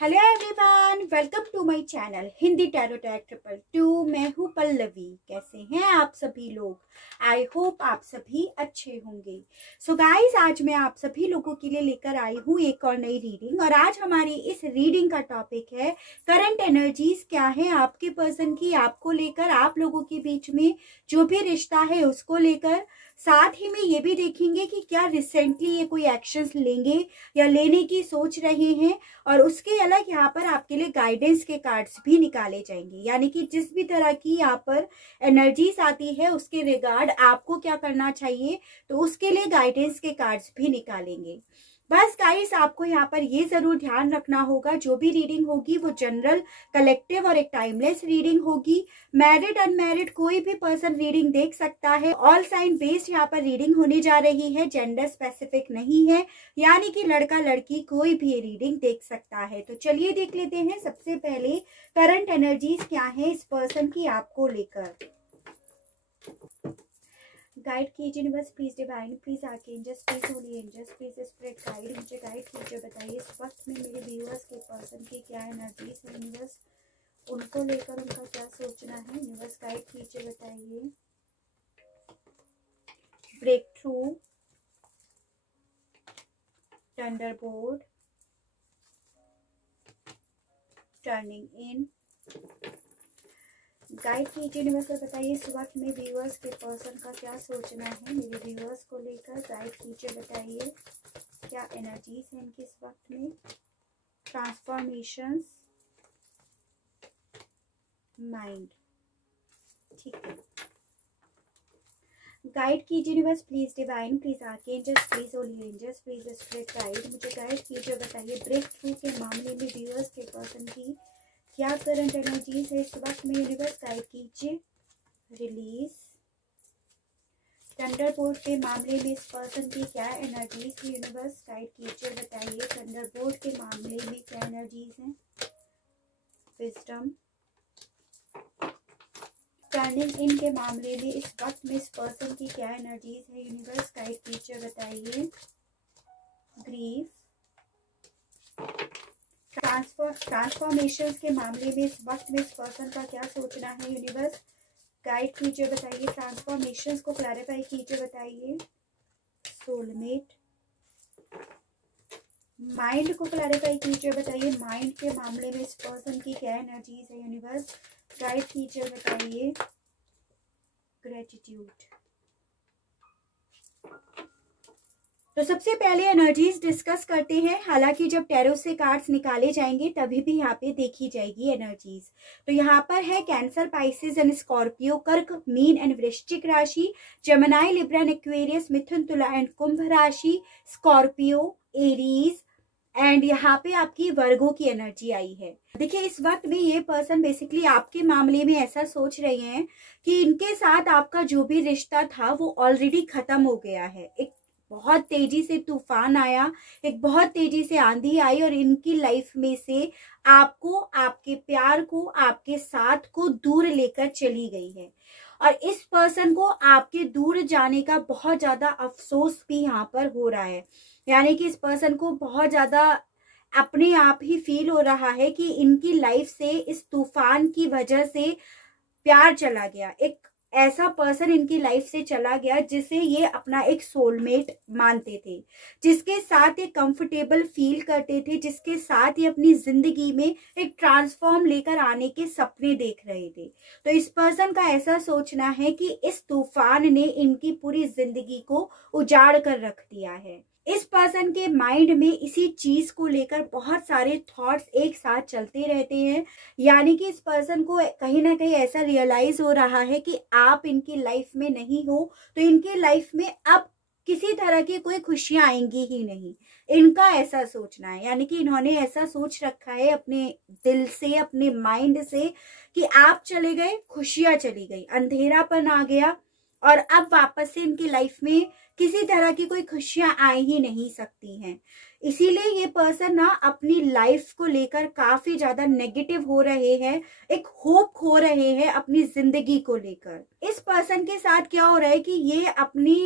Hello everyone, welcome to my channel Hindi tarot tag 222। मैं हूँ पल्लवी। कैसे हैं आप सभी लोग? आई होप आप सभी अच्छे होंगे। सो गाइस, आज मैं आप सभी लोगों के लिए लेकर आई हूँ एक और नई रीडिंग। और आज हमारी इस रीडिंग का टॉपिक है करंट एनर्जीज क्या है आपके पर्सन की, आपको लेकर, आप लोगों के बीच में जो भी रिश्ता है उसको लेकर। साथ ही में ये भी देखेंगे कि क्या रिसेंटली ये कोई एक्शंस लेंगे या लेने की सोच रहे हैं। और उसके अलग यहाँ पर आपके लिए गाइडेंस के कार्ड्स भी निकाले जाएंगे, यानी कि जिस भी तरह की यहाँ पर एनर्जीज आती है उसके रिगार्ड आपको क्या करना चाहिए, तो उसके लिए गाइडेंस के कार्ड्स भी निकालेंगे। बस गाइस, आपको यहाँ पर ये जरूर ध्यान रखना होगा, जो भी रीडिंग होगी वो जनरल, कलेक्टिव और एक टाइमलेस रीडिंग होगी। मैरिड अनमैरिड कोई भी पर्सन रीडिंग देख सकता है। ऑल साइन बेस्ड यहाँ पर रीडिंग होने जा रही है, जेंडर स्पेसिफिक नहीं है, यानी कि लड़का लड़की कोई भी रीडिंग देख सकता है। तो चलिए देख लेते हैं सबसे पहले करंट एनर्जीज क्या है इस पर्सन की आपको लेकर। गाइड कीजिए universe, please divine, please archangels, please holy angels, please spirit guide, मुझे गाइड कीजिए। बताइए इस वक्त में मेरे व्यूअर्स के पर्सन की क्या एनर्जीज है यूनिवर्स, उनको लेकर उनका क्या सोचना है। यूनिवर्स गाइड कीजिए, बताइए। Break through, thunderbolt, turning in. Guide कीजिए यूनिवर्स, बताइए इस वक्त में व्यूअर्स के पर्सन का क्या सोचना है मेरे व्यूअर्स को लेकर। गाइड कीजिए, बताइए क्या एनर्जीज है इनकी इस वक्त में। ट्रांसफॉर्मेशंस, माइंड, ठीक है। गाइड कीजिए universe, please divine, please archangels, please holy angels, please spirit guide, मुझे गाइड कीजिए। बताइए ब्रेक थ्रू के मामले में व्यूअर्स के पर्सन की क्या करंट एनर्जीज है इस वक्त में। यूनिवर्स गाइड कीजिए। रिलीज, थंडरबोल्ट के मामले में इस पर्सन की क्या एनर्जीज है। यूनिवर्स गाइड कीजिए, बताइए थंडरबोल्ट के मामले में क्या एनर्जीज हैं। विजडम, टर्निंग इन के मामले में इस वक्त में इस पर्सन की क्या एनर्जीज है। यूनिवर्स गाइड कीजिए, बताइए। ग्रीफ, ट्रांसफॉर्मेशंस के मामले में इस वक्त में इस पर्सन का क्या सोचना है। यूनिवर्स गाइड कीजिए, बताइए। ट्रांसफॉर्मेशंस को क्लैरिफाई कीजिए, बताइए। सोलमेट, माइंड को क्लैरिफाई कीजिए, बताइए। माइंड के मामले में इस पर्सन की क्या एनर्जीज है। यूनिवर्स गाइड कीजिए, बताइए। ग्रेटिट्यूड। तो सबसे पहले एनर्जीज डिस्कस करते हैं। हालांकि जब टैरो से कार्ड्स निकाले जाएंगे तभी भी यहाँ पे देखी जाएगी एनर्जीज। तो यहाँ पर है कैंसर, पाइसेस एंड स्कॉर्पियो, कर्क, मीन एंड वृश्चिक राशि, जेमिनी, लिब्रा एंड एक्वेरियस, मिथुन, तुला एंड कुंभ राशि, स्कॉर्पियो, एरीज एंड यहाँ पे आपकी वर्गो की एनर्जी आई है। देखिए इस वक्त में ये पर्सन बेसिकली आपके मामले में ऐसा सोच रहे हैं कि इनके साथ आपका जो भी रिश्ता था वो ऑलरेडी खत्म हो गया है। एक बहुत तेजी से तूफान आया, एक बहुत तेजी से आंधी आई और इनकी लाइफ में से आपको, आपके प्यार को, आपके साथ को दूर लेकर चली गई है। और इस पर्सन को आपके दूर जाने का बहुत ज्यादा अफसोस भी यहाँ पर हो रहा है, यानी कि इस पर्सन को बहुत ज्यादा अपने आप ही फील हो रहा है कि इनकी लाइफ से इस तूफान की वजह से प्यार चला गया। एक ऐसा पर्सन इनकी लाइफ से चला गया जिसे ये अपना एक सोलमेट मानते थे, जिसके साथ ये कंफर्टेबल फील करते थे, जिसके साथ ये अपनी जिंदगी में एक ट्रांसफॉर्म लेकर आने के सपने देख रहे थे। तो इस पर्सन का ऐसा सोचना है कि इस तूफान ने इनकी पूरी जिंदगी को उजाड़ कर रख दिया है। इस पर्सन के माइंड में इसी चीज को लेकर बहुत सारे थॉट्स एक साथ चलते रहते हैं, यानी कि इस पर्सन को कहीं ना कहीं ऐसा रियलाइज हो रहा है कि आप इनकी लाइफ में नहीं हो तो इनकी लाइफ में अब किसी तरह की कोई खुशियां आएंगी ही नहीं। इनका ऐसा सोचना है, यानी कि इन्होंने ऐसा सोच रखा है अपने दिल से, अपने माइंड से कि आप चले गए, खुशियां चली गई, अंधेरापन आ गया और अब वापस से इनकी लाइफ में किसी तरह की कोई खुशियां आ ही नहीं सकती हैं। इसीलिए ये पर्सन ना अपनी लाइफ को लेकर काफी ज्यादा नेगेटिव हो रहे हैं, एक होप खो रहे हैं अपनी जिंदगी को लेकर। इस पर्सन के साथ क्या हो रहा है कि ये अपनी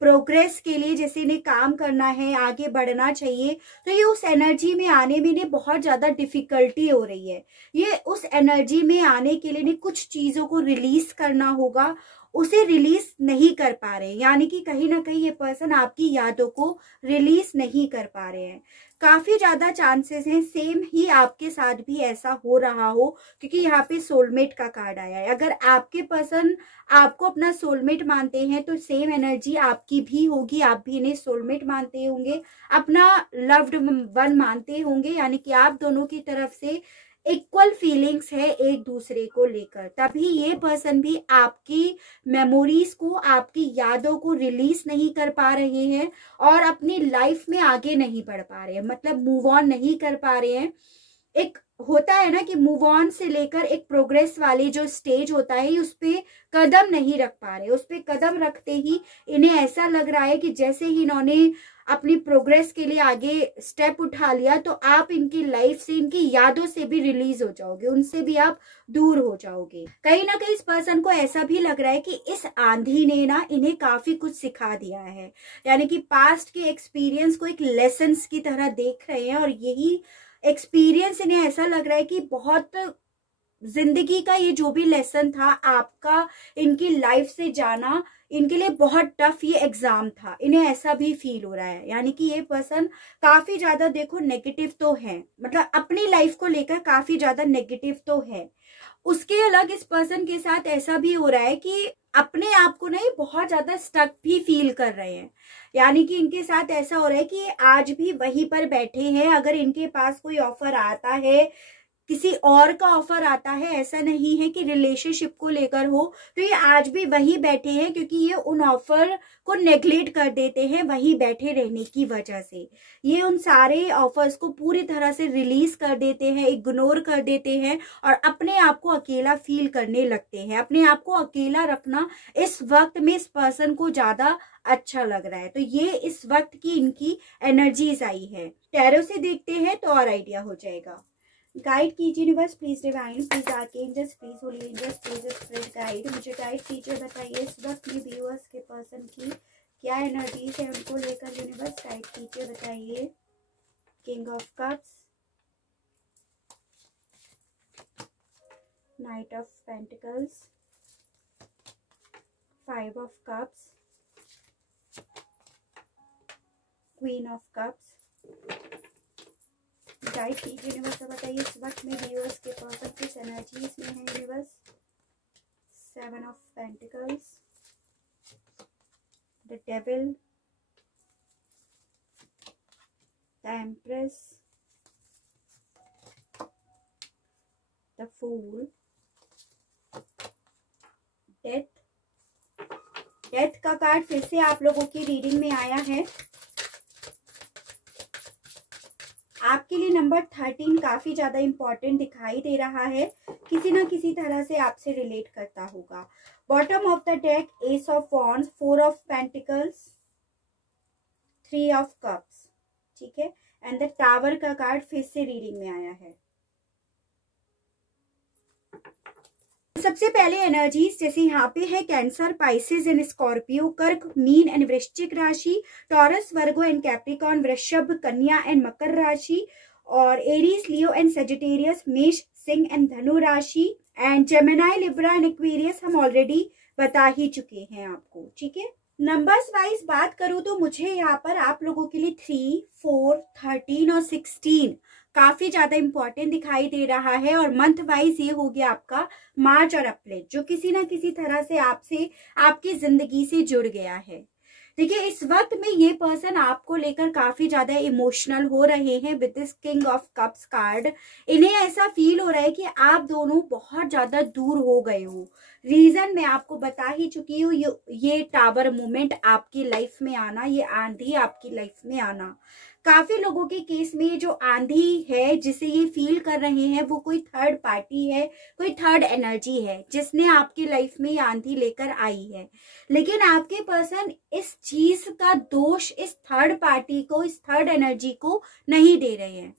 प्रोग्रेस के लिए, जैसे इन्हें काम करना है, आगे बढ़ना चाहिए, तो ये उस एनर्जी में आने में इन्हें बहुत ज्यादा डिफिकल्टी हो रही है। ये उस एनर्जी में आने के लिए इन्हें कुछ चीजों को रिलीज करना होगा, उसे रिलीज नहीं कर पा रहे हैं, यानी कि कहीं ना कहीं ये पर्सन आपकी यादों को रिलीज नहीं कर पा रहे हैं। काफी ज्यादा चांसेस हैं सेम ही आपके साथ भी ऐसा हो रहा हो, क्योंकि यहाँ पे सोलमेट का कार्ड आया है। अगर आपके पर्सन आपको अपना सोलमेट मानते हैं तो सेम एनर्जी आपकी भी होगी, आप भी इन्हें सोलमेट मानते होंगे, अपना लव्ड वन मानते होंगे, यानी कि आप दोनों की तरफ से इक्वल फीलिंग्स है एक दूसरे को लेकर। तभी ये पर्सन भी आपकी मेमोरीज को, आपकी यादों को रिलीज नहीं कर पा रहे हैं और अपनी लाइफ में आगे नहीं बढ़ पा रहे हैं, मतलब मूव ऑन नहीं कर पा रहे हैं। एक होता है ना कि मूव ऑन से लेकर एक प्रोग्रेस वाली जो स्टेज होता है, उस पे कदम नहीं रख पा रहे। उस पे कदम रखते ही इन्हें ऐसा लग रहा है कि जैसे ही इन्होंने अपनी प्रोग्रेस के लिए आगे स्टेप उठा लिया तो आप इनकी लाइफ से, इनकी यादों से भी रिलीज हो जाओगे, उनसे भी आप दूर हो जाओगे। कहीं ना कहीं इस पर्सन को ऐसा भी लग रहा है कि इस आंधी ने ना इन्हें काफी कुछ सिखा दिया है, यानी कि पास्ट के एक्सपीरियंस को एक लेसन्स की तरह देख रहे हैं और यही एक्सपीरियंस इन्हें ऐसा लग रहा है कि बहुत जिंदगी का ये जो भी लेसन था आपका, इनकी लाइफ से जाना इनके लिए बहुत टफ ये एग्जाम था, इन्हें ऐसा भी फील हो रहा है। यानी कि ये पर्सन काफी ज्यादा देखो नेगेटिव तो है, मतलब अपनी लाइफ को लेकर काफी ज्यादा नेगेटिव तो है। उसके अलग इस पर्सन के साथ ऐसा भी हो रहा है कि अपने आप को नहीं बहुत ज्यादा स्टक भी फील कर रहे हैं, यानी कि इनके साथ ऐसा हो रहा है कि आज भी वहीं पर बैठे हैं। अगर इनके पास कोई ऑफर आता है, किसी और का ऑफर आता है, ऐसा नहीं है कि रिलेशनशिप को लेकर हो, तो ये आज भी वहीं बैठे हैं, क्योंकि ये उन ऑफर को नेग्लेक्ट कर देते हैं वहीं बैठे रहने की वजह से। ये उन सारे ऑफर्स को पूरी तरह से रिलीज कर देते हैं, इग्नोर कर देते हैं और अपने आप को अकेला फील करने लगते हैं। अपने आप को अकेला रखना इस वक्त में इस पर्सन को ज्यादा अच्छा लग रहा है। तो ये इस वक्त की इनकी एनर्जीज आई है। टैरो से देखते हैं तो और आइडिया हो जाएगा। गाइड कीजिए universe, please divine, please archangels, please holy angels, please spirit guide. मुझे गाइड कीजिए, बताइए इस वक्त में व्यूअर्स के पर्सन की क्या एनर्जीज है, उनको लेकर यूनिवर्स गाइड कीजिए, बताइए। King of cups, night of pentacles, 5 of cups, queen of cups. Guide कीजिए यूनिवर्स, बताइए इस वक्त में व्यूअर्स के पर्सन किस एनर्जीज में है universe. 7 of pentacles, the devil, the empress, the fool, death. Death का कार्ड फिर से आप लोगों की रीडिंग में आया है। आपके लिए नंबर 13 काफी ज्यादा इंपॉर्टेंट दिखाई दे रहा है, किसी ना किसी तरह से आपसे रिलेट करता होगा। Bottom of the deck, S of wands, 4 of pentacles, 3 of cups, ठीक है, एंड द टावर का कार्ड फिर से रीडिंग में आया है। सबसे पहले एनर्जीज जैसे यहाँ पे है कैंसर, पाइसेस एंड स्कॉर्पियो, कर्क, मीन एंड वृश्चिक राशि, टॉरस, वर्गो एंड कैप्रिकॉर्न, वृषभ, कन्या एंड मकर राशि, और एरीज, लियो एंड सेजिटेरियस, मेष, सिंह एंड धनु राशि, and Gemini, Libra and Aquarius हम ऑलरेडी बता ही चुके हैं आपको, ठीक है। नंबर्स वाइज बात करूं तो मुझे यहाँ पर आप लोगों के लिए 3, 4, 13 और 16 काफी ज्यादा इंपॉर्टेंट दिखाई दे रहा है। और मंथ वाइज ये हो गया आपका मार्च और अप्रैल, जो किसी ना किसी तरह से आपसे, आपकी जिंदगी से जुड़ गया है। देखिए इस वक्त में ये पर्सन आपको लेकर काफी ज्यादा इमोशनल हो रहे हैं with this king of cups card. इन्हें ऐसा फील हो रहा है कि आप दोनों बहुत ज्यादा दूर हो गए हो। रीजन मैं आपको बता ही चुकी हूँ, ये टावर मोमेंट आपकी लाइफ में आना, ये आंधी आपकी लाइफ में आना, काफी लोगों के केस में ये जो आंधी है जिसे ये फील कर रहे हैं वो कोई थर्ड पार्टी है, कोई थर्ड एनर्जी है जिसने आपकी लाइफ में ये आंधी लेकर आई है। लेकिन आपके पर्सन इस चीज का दोष इस थर्ड पार्टी को, इस थर्ड एनर्जी को नहीं दे रहे हैं।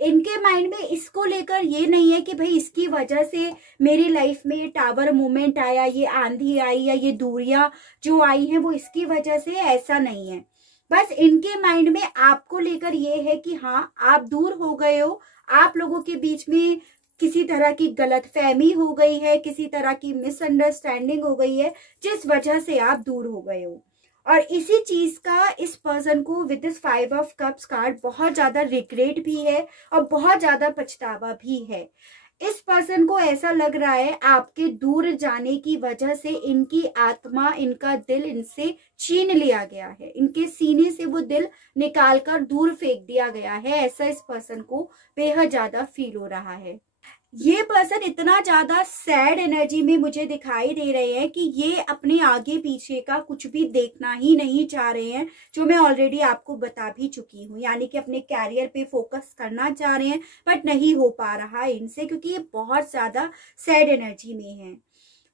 इनके माइंड में इसको लेकर ये नहीं है कि भाई इसकी वजह से मेरी लाइफ में ये टावर मूवमेंट आया, ये आंधी आई या ये दूरियां जो आई हैं वो इसकी वजह से, ऐसा नहीं है। बस इनके माइंड में आपको लेकर ये है कि हाँ आप दूर हो गए हो, आप लोगों के बीच में किसी तरह की गलतफहमी हो गई है, किसी तरह की मिसअंडरस्टैंडिंग हो गई है जिस वजह से आप दूर हो गए हो। और इसी चीज का इस पर्सन को with this 5 of cups card बहुत ज्यादा रिग्रेट भी है और बहुत ज्यादा पछतावा भी है। इस पर्सन को ऐसा लग रहा है आपके दूर जाने की वजह से इनकी आत्मा, इनका दिल इनसे छीन लिया गया है, इनके सीने से वो दिल निकालकर दूर फेंक दिया गया है, ऐसा इस पर्सन को बेहद ज्यादा फील हो रहा है। ये पर्सन इतना ज्यादा सैड एनर्जी में मुझे दिखाई दे रहे हैं कि ये अपने आगे पीछे का कुछ भी देखना ही नहीं चाह रहे हैं, जो मैं ऑलरेडी आपको बता भी चुकी हूँ। यानी कि अपने कैरियर पे फोकस करना चाह रहे हैं बट नहीं हो पा रहा है इनसे, क्योंकि ये बहुत ज्यादा सैड एनर्जी में है।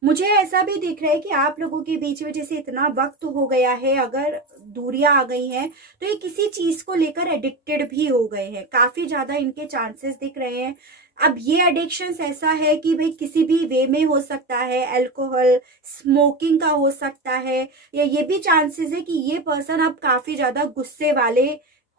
मुझे ऐसा भी दिख रहा है कि आप लोगों के बीच में जैसे इतना वक्त हो गया है, अगर दूरियां आ गई हैं तो ये किसी चीज को लेकर एडिक्टेड भी हो गए हैं, काफी ज्यादा इनके चांसेस दिख रहे हैं। अब ये एडिक्शंस ऐसा है कि भाई किसी भी वे में हो सकता है, अल्कोहल, स्मोकिंग का हो सकता है, या ये भी चांसेस है कि ये पर्सन अब काफी ज्यादा गुस्से वाले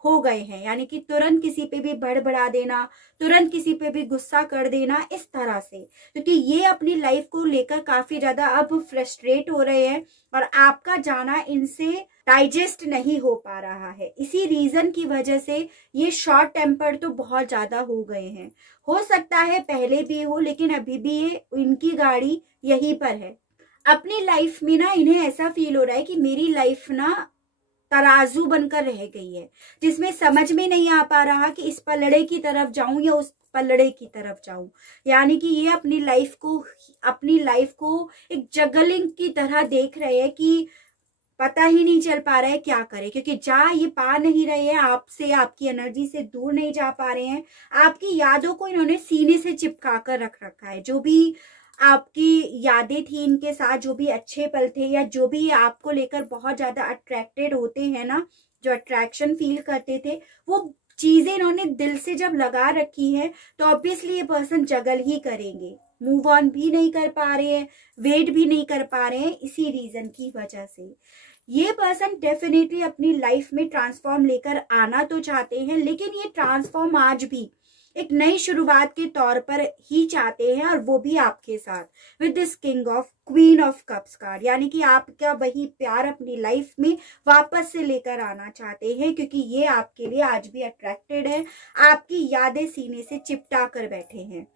हो गए हैं, यानी कि तुरंत किसी पे भी बड़बड़ा देना, तुरंत किसी पे भी गुस्सा कर देना, इस तरह से, क्योंकि ये अपनी लाइफ को लेकर काफी ज्यादा अब फ्रस्ट्रेट हो रहे हैं और आपका जाना इनसे डाइजेस्ट नहीं हो पा रहा है। इसी रीजन की वजह से ये शॉर्ट टेम्पर तो बहुत ज्यादा हो गए हैं। हो सकता है पहले भी हो, लेकिन अभी भी ये इनकी गाड़ी यहीं पर है। अपनी लाइफ में ना इन्हें ऐसा फील हो रहा है कि मेरी लाइफ ना तराजू बनकर रह गई है, जिसमें समझ में नहीं आ पा रहा कि इस पलड़े की तरफ जाऊं या उस पलड़े की तरफ जाऊं। यानी कि ये अपनी लाइफ को एक जगलिंग की तरह देख रहे हैं कि पता ही नहीं चल पा रहा है क्या करे, क्योंकि जा ये पा नहीं रहे हैं आपसे, आपकी एनर्जी से दूर नहीं जा पा रहे हैं। आपकी यादों को इन्होंने सीने से चिपका कर रख रखा है। जो भी आपकी यादें थी इनके साथ, जो भी अच्छे पल थे, या जो भी आपको लेकर बहुत ज्यादा अट्रैक्टेड होते हैं ना, जो अट्रैक्शन फील करते थे, वो चीजें इन्होंने दिल से जब लगा रखी है तो ऑब्वियसली ये पर्सन जगल ही करेंगे, मूव ऑन भी नहीं कर पा रहे हैं, वेट भी नहीं कर पा रहे हैं। इसी रीजन की वजह से ये पर्सन डेफिनेटली अपनी लाइफ में ट्रांसफॉर्म लेकर आना तो चाहते हैं, लेकिन ये ट्रांसफॉर्म आज भी एक नई शुरुआत के तौर पर ही चाहते हैं, और वो भी आपके साथ with this queen of cups card. यानी कि आपका वही प्यार अपनी लाइफ में वापस से लेकर आना चाहते हैं, क्योंकि ये आपके लिए आज भी अट्रैक्टेड है, आपकी यादें सीने से चिपटा कर बैठे हैं।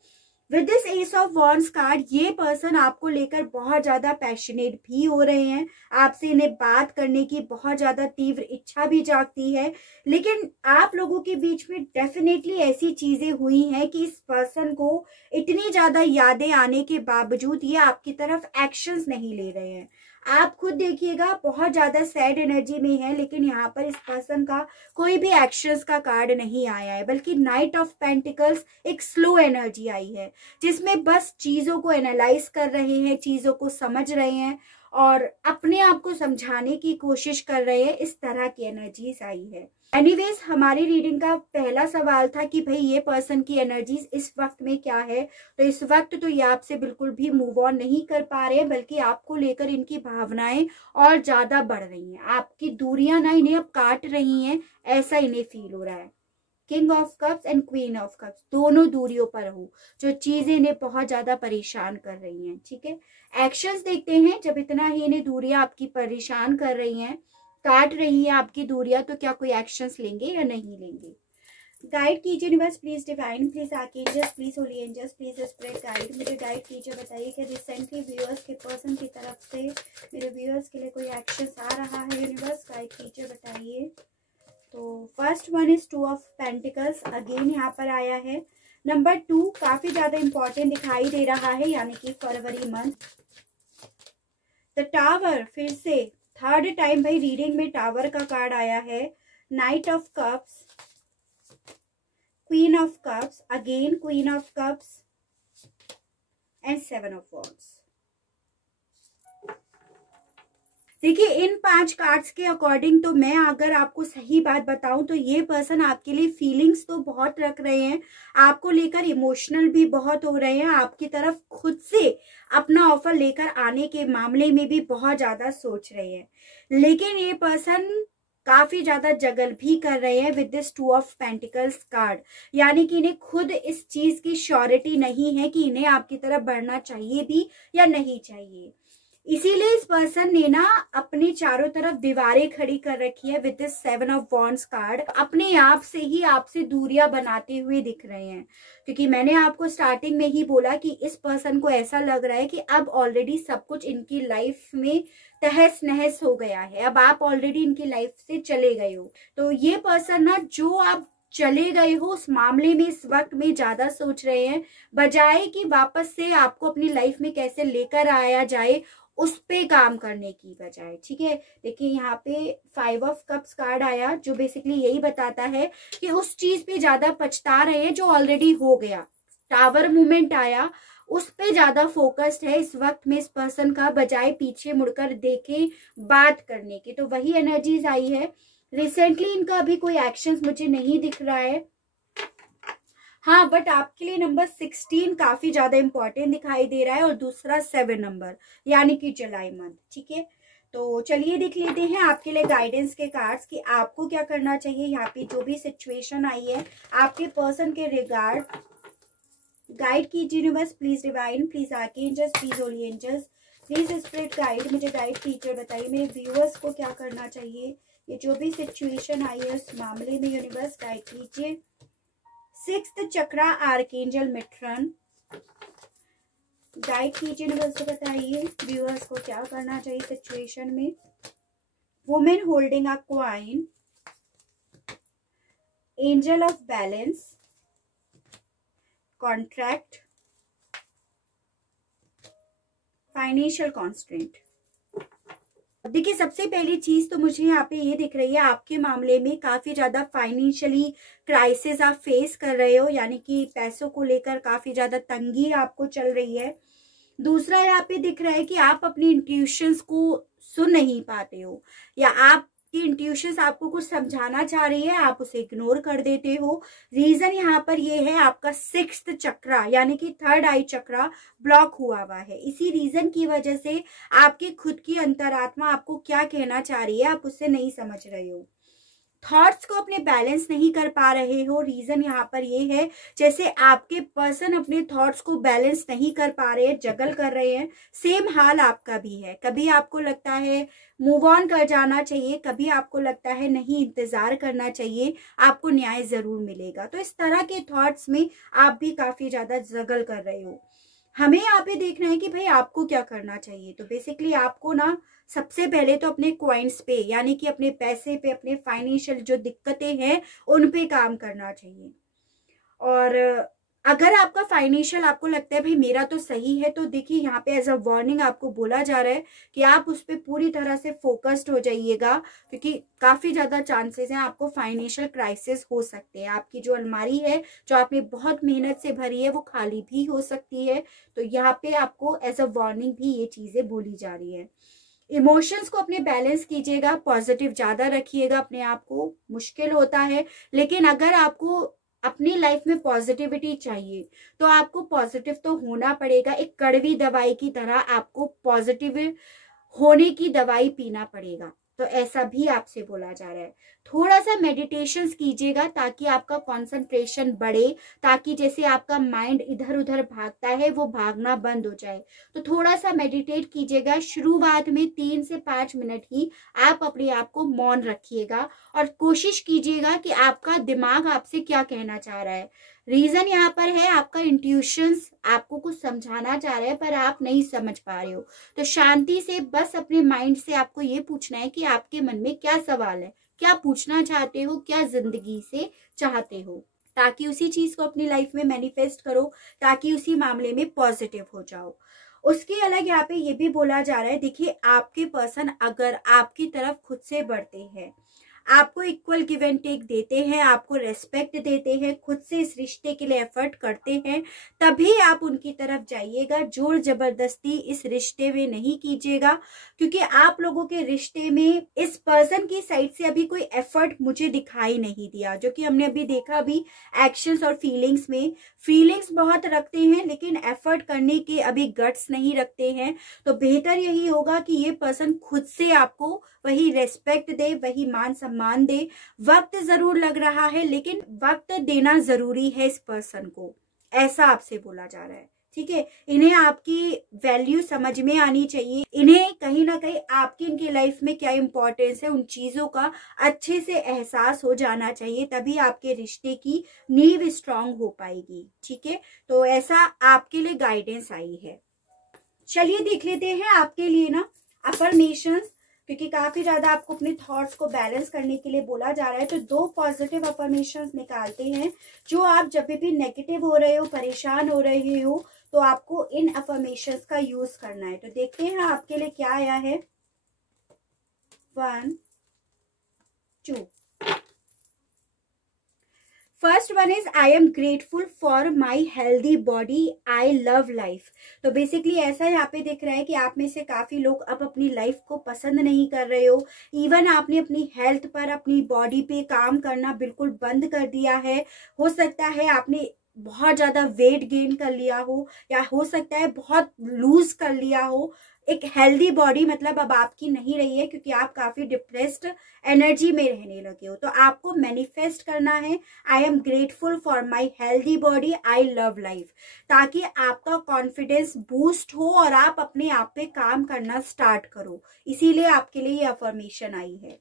With this S of wands card ये पर्सन आपको लेकर बहुत ज्यादा पैशनेट भी हो रहे हैं, आपसे इन्हें बात करने की बहुत ज्यादा तीव्र इच्छा भी जागती है। लेकिन आप लोगों के बीच में डेफिनेटली ऐसी चीजें हुई हैं कि इस पर्सन को इतनी ज्यादा यादें आने के बावजूद ये आपकी तरफ एक्शंस नहीं ले रहे हैं। आप खुद देखिएगा, बहुत ज्यादा सैड एनर्जी में है, लेकिन यहाँ पर इस पर्सन का कोई भी एक्शंस का कार्ड नहीं आया है, बल्कि नाइट ऑफ पेंटिकल्स एक स्लो एनर्जी आई है, जिसमें बस चीजों को एनालाइज कर रहे हैं, चीजों को समझ रहे हैं और अपने आप को समझाने की कोशिश कर रहे हैं। इस तरह की एनर्जीज आई है। एनीवेज, हमारी रीडिंग का पहला सवाल था कि भाई ये पर्सन की एनर्जीज इस वक्त में क्या है। तो इस वक्त तो ये आपसे बिल्कुल भी मूव ऑन नहीं कर पा रहे हैं, बल्कि आपको लेकर इनकी भावनाएं और ज्यादा बढ़ रही हैं। आपकी दूरियां ना इन्हें अब काट रही हैं, ऐसा इन्हें फील हो रहा है। King of cups and queen of cups दोनों दूरियों पर हो, जो चीजें इन्हें बहुत ज्यादा परेशान कर रही हैं। ठीक है, एक्शंस देखते हैं। जब इतना ही इन्हें दूरियां आपकी परेशान कर रही हैं, काट रही है आपकी दूरियां, तो क्या कोई एक्शंस लेंगे या नहीं लेंगे। गाइड कीजिए universe, please divine, please archangels, please holy angels, please spread guide, मुझे गाइड कीजिए। बताइए कि रिसेंटली व्यूअर्स के पर्सन की तरफ से मेरे व्यूअर्स के लिए कोई एक्शंस आ रहा है। यूनिवर्स गाइड कीजिए, बताइए। तो first one is 2 of pentacles, again यहाँ पर आया है। नंबर 2 काफी ज्यादा इंपॉर्टेंट दिखाई दे रहा है, यानी कि फरवरी मंथ। द टावर, फिर से थर्ड टाइम भाई रीडिंग में टावर का कार्ड आया है। Night of cups, queen of cups, again queen of cups and 7 of wands. देखिए इन 5 कार्ड्स के अकॉर्डिंग तो मैं अगर आपको सही बात बताऊं तो ये पर्सन आपके लिए फीलिंग्स तो बहुत रख रहे हैं, आपको लेकर इमोशनल भी बहुत हो रहे हैं, आपकी तरफ खुद से अपना ऑफर लेकर आने के मामले में भी बहुत ज्यादा सोच रहे हैं। लेकिन ये पर्सन काफी ज्यादा जगल भी कर रहे हैं with this 2 of pentacles card, यानी कि इन्हें खुद इस चीज की श्योरिटी नहीं है कि इन्हें आपकी तरफ बढ़ना चाहिए भी या नहीं चाहिए। इसीलिए इस पर्सन ने ना अपने चारों तरफ दीवारें खड़ी कर रखी है with this 7 of wands card. अपने आप से ही आपसे दूरियां बनाते हुए दिख रहे हैं, क्योंकि मैंने आपको स्टार्टिंग में ही बोला कि इस पर्सन को ऐसा लग रहा है कि अब ऑलरेडी सब कुछ इनकी लाइफ में तहस नहस हो गया है, अब आप ऑलरेडी इनकी लाइफ से चले गए हो। तो ये पर्सन ना जो आप चले गए हो उस मामले में इस वक्त में ज्यादा सोच रहे हैं, बजाय कि वापस से आपको अपनी लाइफ में कैसे लेकर आया जाए उस पे काम करने की बजाय। ठीक है, देखिए यहाँ पे 5 ऑफ कप्स कार्ड आया, जो बेसिकली यही बताता है कि उस चीज पे ज्यादा पछता रहे हैं जो ऑलरेडी हो गया। टावर मूवमेंट आया, उस पे ज्यादा फोकस्ड है इस वक्त में इस पर्सन का, बजाय पीछे मुड़कर देखे बात करने की। तो वही एनर्जीज आई है। रिसेंटली इनका अभी कोई एक्शंस मुझे नहीं दिख रहा है, हाँ, बट आपके लिए नंबर 16 काफी ज्यादा इंपॉर्टेंट दिखाई दे रहा है, और दूसरा 7 नंबर यानी कि जुलाई मंथ। ठीक है, तो चलिए देख लेते हैं आपके लिए गाइडेंस के कार्ड्स कि आपको क्या करना चाहिए। यहाँ पे जो भी सिचुएशन आई है आपके पर्सन के रिगार्ड गाइड कीजिए universe, please divine, please archangels, please holy angels, please spirit guide, मुझे गाइड कीजिए, बताइए मेरे व्यूअर्स को क्या करना चाहिए। ये जो भी सिचुएशन आई है उस मामले में यूनिवर्स गाइड कीजिए। 6th चक्रा आर्कएंजल मिट्रन, गाइड कीजिए यूनिवर्स को, बताइए व्यूअर्स को क्या करना चाहिए सिचुएशन में। Women holding a coin, angel of balance, contract, financial constraint. देखिए सबसे पहली चीज तो मुझे यहाँ पे ये दिख रही है, आपके मामले में काफी ज्यादा फाइनेंशियली क्राइसिस आप फेस कर रहे हो, यानी कि पैसों को लेकर काफी ज्यादा तंगी आपको चल रही है। दूसरा यहाँ पे दिख रहा है कि आप अपनी इंट्यूशंस को सुन नहीं पाते हो, या आपकी इंट्यूशंस आपको कुछ समझाना चाह रही है, आप उसे इग्नोर कर देते हो। रीजन यहाँ पर ये है आपका 6th चक्रा यानी कि 3rd आई चक्रा ब्लॉक हुआ है। इसी रीजन की वजह से आपकी खुद की अंतरात्मा आपको क्या कहना चाह रही है आप उससे नहीं समझ रहे हो, थॉट्स को अपने बैलेंस नहीं कर पा रहे हो। रीजन यहाँ पर ये है जैसे आपके पर्सन अपने थॉट्स को बैलेंस नहीं कर पा रहे हैं, जगल कर रहे हैं। सेम हाल आपका भी है, कभी आपको लगता है मूव ऑन कर जाना चाहिए, कभी आपको लगता है नहीं इंतजार करना चाहिए, आपको न्याय जरूर मिलेगा। तो इस तरह के थॉट्स में आप भी काफी ज्यादा जगल कर रहे हो। हमें यहाँ पे देखना है कि भाई आपको क्या करना चाहिए। तो बेसिकली आपको ना सबसे पहले तो अपने क्वाइंस पे यानी कि अपने पैसे पे, अपने फाइनेंशियल जो दिक्कतें हैं उन पे काम करना चाहिए। और अगर आपका फाइनेंशियल आपको लगता है भाई मेरा तो सही है, तो देखिए यहाँ पे एज अ वार्निंग आपको बोला जा रहा है कि आप उस पर पूरी तरह से फोकस्ड हो जाइएगा, क्योंकि काफी ज्यादा चांसेस हैं आपको फाइनेंशियल क्राइसिस हो सकते हैं। आपकी जो अलमारी है जो आपने बहुत मेहनत से भरी है वो खाली भी हो सकती है। तो यहाँ पे आपको एज अ वार्निंग भी ये चीजें बोली जा रही है। इमोशंस को अपने बैलेंस कीजिएगा, पॉजिटिव ज्यादा रखिएगा अपने आप को। मुश्किल होता है, लेकिन अगर आपको अपनी लाइफ में पॉजिटिविटी चाहिए तो आपको पॉजिटिव तो होना पड़ेगा। एक कड़वी दवाई की तरह आपको पॉजिटिव होने की दवाई पीना पड़ेगा। तो ऐसा भी आपसे बोला जा रहा है। थोड़ा सा मेडिटेशन कीजिएगा ताकि आपका कंसंट्रेशन बढ़े, ताकि जैसे आपका माइंड इधर उधर भागता है वो भागना बंद हो जाए। तो थोड़ा सा मेडिटेट कीजिएगा। शुरुआत में 3 से 5 मिनट ही आप अपने आप को मौन रखिएगा और कोशिश कीजिएगा कि आपका दिमाग आपसे क्या कहना चाह रहा है। रीजन यहाँ पर है आपका इंट्यूशंस आपको कुछ समझाना चाह रहा है पर आप नहीं समझ पा रहे हो। तो शांति से बस अपने माइंड से आपको ये पूछना है कि आपके मन में क्या सवाल है, क्या पूछना चाहते हो, क्या जिंदगी से चाहते हो, ताकि उसी चीज को अपनी लाइफ में मैनिफेस्ट करो, ताकि उसी मामले में पॉजिटिव हो जाओ। उसके अलग यहाँ पे ये भी बोला जा रहा है, देखिए आपके पर्सन अगर आपकी तरफ खुद से बढ़ते हैं, आपको इक्वल गिव एंड टेक देते हैं, आपको रेस्पेक्ट देते हैं, खुद से इस रिश्ते के लिए एफर्ट करते हैं, तभी आप उनकी तरफ जाइएगा। जोर जबरदस्ती इस रिश्ते में नहीं कीजिएगा, क्योंकि आप लोगों के रिश्ते में इस पर्सन की साइड से अभी कोई एफर्ट मुझे दिखाई नहीं दिया, जो कि हमने अभी देखा अभी एक्शंस और फीलिंग्स में। फीलिंग्स बहुत रखते हैं लेकिन एफर्ट करने के अभी गट्स नहीं रखते हैं। तो बेहतर यही होगा कि ये पर्सन खुद से आपको वही रेस्पेक्ट दे, वही मान सम्मान दे। वक्त जरूर लग रहा है लेकिन वक्त देना जरूरी है इस पर्सन को, ऐसा आपसे बोला जा रहा है। ठीक है, इन्हें आपकी वैल्यू समझ में आनी चाहिए, इन्हें कहीं ना कहीं आपकी इनकी लाइफ में क्या इंपॉर्टेंस है उन चीजों का अच्छे से एहसास हो जाना चाहिए, तभी आपके रिश्ते की नींव स्ट्रांग हो पाएगी। ठीक है, तो ऐसा आपके लिए गाइडेंस आई है। चलिए देख लेते हैं आपके लिए ना अफर्मेशंस, क्योंकि काफी ज्यादा आपको अपने थॉट्स को बैलेंस करने के लिए बोला जा रहा है। तो 2 पॉजिटिव अफर्मेशंस निकालते हैं। जो आप जब भी नेगेटिव हो रहे हो, परेशान हो रहे हो, तो आपको इन अफर्मेशंस का यूज करना है। तो देखते हैं आपके लिए क्या आया है। 1 2 first one is I am grateful for my healthy body, I love life. तो बेसिकली ऐसा यहाँ पे दिख रहा है कि आप में से काफी लोग अब अपनी लाइफ को पसंद नहीं कर रहे हो। इवन आपने अपनी हेल्थ पर, अपनी बॉडी पे काम करना बिल्कुल बंद कर दिया है। हो सकता है आपने बहुत ज्यादा वेट गेन कर लिया हो, या हो सकता है बहुत लूज कर लिया हो। एक हेल्दी बॉडी मतलब अब आपकी नहीं रही है, क्योंकि आप काफी डिप्रेस्ड एनर्जी में रहने लगे हो। तो आपको मैनिफेस्ट करना है I am grateful for my healthy body, I love life, ताकि आपका कॉन्फिडेंस बूस्ट हो और आप अपने आप पे काम करना स्टार्ट करो। इसीलिए आपके लिए ये अफर्मेशन आई है।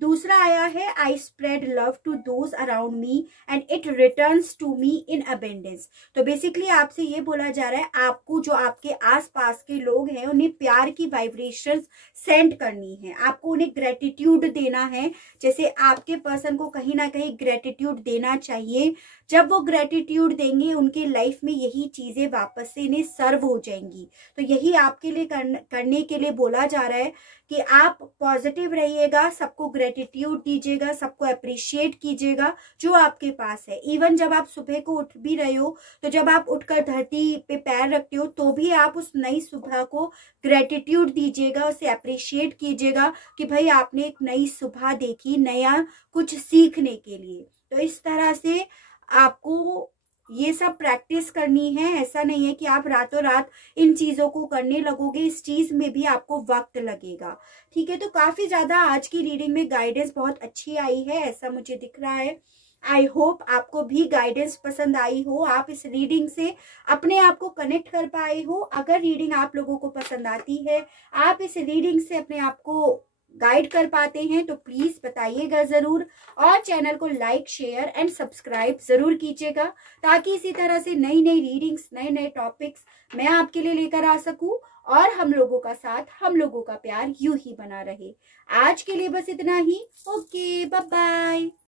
दूसरा आया है I spread love to those around me and it returns to me in abundance. तो बेसिकली आपसे ये बोला जा रहा है आपको जो आपके आसपास के लोग हैं उन्हें प्यार की वाइब्रेशंस सेंड करनी है, आपको उन्हें ग्रेटिट्यूड देना है। जैसे आपके पर्सन को कहीं ना कहीं ग्रेटिट्यूड देना चाहिए। जब वो ग्रेटिट्यूड देंगे उनके लाइफ में यही चीजें वापस से इन्हें सर्व हो जाएंगी। तो यही आपके लिए करने के लिए बोला जा रहा है कि आप पॉजिटिव रहिएगा, सबको ग्रेटिट्यूड दीजिएगा, सबको अप्रिशिएट कीजिएगा जो आपके पास है। इवन जब आप सुबह को उठ भी रहे हो, तो जब आप उठकर धरती पे पैर रखते हो तो भी आप उस नई सुबह को ग्रेटिट्यूड दीजिएगा, उसे अप्रिशिएट कीजिएगा कि भाई आपने एक नई सुबह देखी, नया कुछ सीखने के लिए। तो इस तरह से आपको ये सब प्रैक्टिस करनी है। ऐसा नहीं है कि आप रातों रात इन चीजों को करने लगोगे, इस चीज में भी आपको वक्त लगेगा। ठीक है, तो काफी ज्यादा आज की रीडिंग में गाइडेंस बहुत अच्छी आई है, ऐसा मुझे दिख रहा है। आई होप आपको भी गाइडेंस पसंद आई हो, आप इस रीडिंग से अपने आप को कनेक्ट कर पाए हो। अगर रीडिंग आप लोगों को पसंद आती है, आप इस रीडिंग से अपने आप को गाइड कर पाते हैं, तो प्लीज बताइएगा जरूर। और चैनल को लाइक, शेयर एंड सब्सक्राइब जरूर कीजिएगा, ताकि इसी तरह से नई नई रीडिंग्स, नए नए टॉपिक्स मैं आपके लिए लेकर आ सकूं और हम लोगों का साथ, हम लोगों का प्यार यूं ही बना रहे। आज के लिए बस इतना ही। Okay, bye bye.